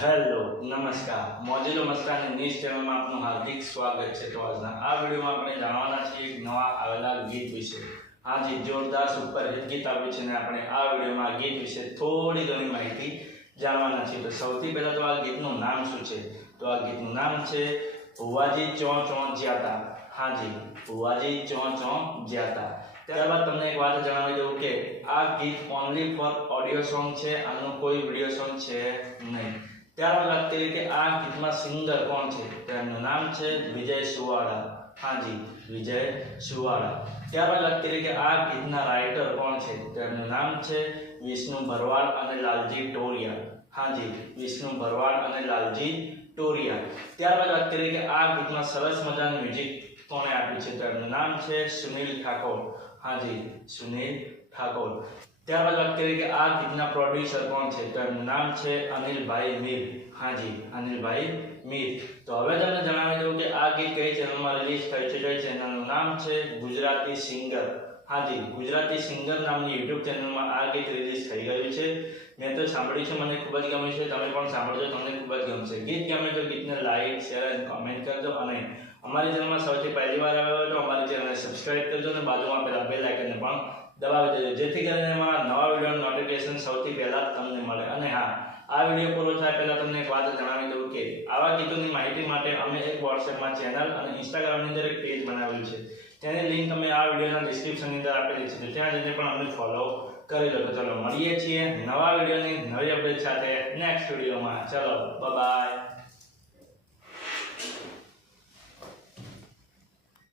Hello નમસ્કાર મોજીલો Mastani news ચેનલમાં આપનું હાર્દિક સ્વાગત છે। તો આજના આ વિડીયોમાં આપણે જાણવાના છીએ એક નવા આવેલા ગીત વિશે। હાજી, જોરદાર સુપર હિટ ગીત આવ્યું છે ને આપણે આ વિડીયોમાં આ ગીત વિશે થોડી ઘણી માહિતી જાણવાના છીએ। તો સૌથી પહેલા તો આ ગીતનું નામ શું છે? તો આ ગીતનું નામ છે ભુવાજી ચોં ચોં જ્યાતા। હાજી, ભુવાજી ચોં ચોં જ્યાતા। ત્યારબાદ તમને એક વાત જણાવી દઉં કે આ ગીત ઓનલી ફોર ઓડિયો સોંગ છે, આનું કોઈ વિડીયો સોંગ છે નહીં। ત્યારબાદ વાત કરીએ કે આ ગીતમાં સિંગર કોણ છે? તો એમનું નામ છે વિજય સુવાળા। હાજી, વિજય સુવાળા। ત્યારબાદ વાત કરીએ કે આ ગીતના રાઇટર કોણ છે? તો એમનું નામ છે વિષ્ણુ ભરવાડ અને લાલજી ટોરિયા। હાજી, વિષ્ણુ ભરવાડ અને લાલજી ટોરિયા। ત્યારબાદ વાત કરીએ કે આ ગીતમાં સરસ મજાનું મ્યુઝિક કોણે આપ્યું છે? તો એમનું નામ છે સુનિલ ઠાકોર। હાજી, સુનિલ ઠાકોર। ત્યારબાદ વાત કરીએ કે આ ગીતના પ્રોડ્યુસર કોણ છે? તો એમનું નામ છે અનિલભાઈ મીર। હાજી, અનિલભાઈ મીર। તો હવે તમને જણાવી દઉં કે આ ગીત કઈ ચેનલમાં રિલીઝ થયું છે? કઈ ચેનલનું નામ છે ગુજરાતી સિંગર। હાજી, ગુજરાતી સિંગર નામની યુટ્યુબ ચેનલમાં આ ગીત રિલીઝ થઈ ગયું છે। મેં તો સાંભળ્યું છે, મને ખૂબ જ ગમ્યું છે। તમે પણ સાંભળજો, તમને ખૂબ જ ગમશે। ગીત ગમે તો ગીતને લાઈક, શેર અને કમેન્ટ કરજો અને અમારી ચેનલમાં સૌથી પહેલી વાર આવ્યો હોય તો અમારી ચેનલને સબસ્ક્રાઇબ કરજો અને બાજુમાં આપેલા બેલ આઇકનને પણ દબાવી દેજો, જેથી કરીને અમારા નવા વિડીયોનું નોટિફિકેશન સૌથી પહેલા તમને મળે। અને હા, આ વિડીયો પૂરો થાય પહેલા તમને એક વાત જણાવી દઉં કે આવા ગીતોની માહિતી માટે અમે એક વોટ્સએપમાં ચેનલ અને ઇન્સ્ટાગ્રામની અંદર એક પેજ બનાવેલું છે, તેની લિંક અમે આ વિડીયોના ડિસ્ક્રિપ્શનની અંદર આપેલી છે, તો ત્યાં જઈને પણ અમને ફોલો કરી લો। તો ચલો મળીએ છીએ નવા વિડીયોની નવી અપડેટ સાથે નેક્સ્ટ વિડીયોમાં। ચલો બાય બાય।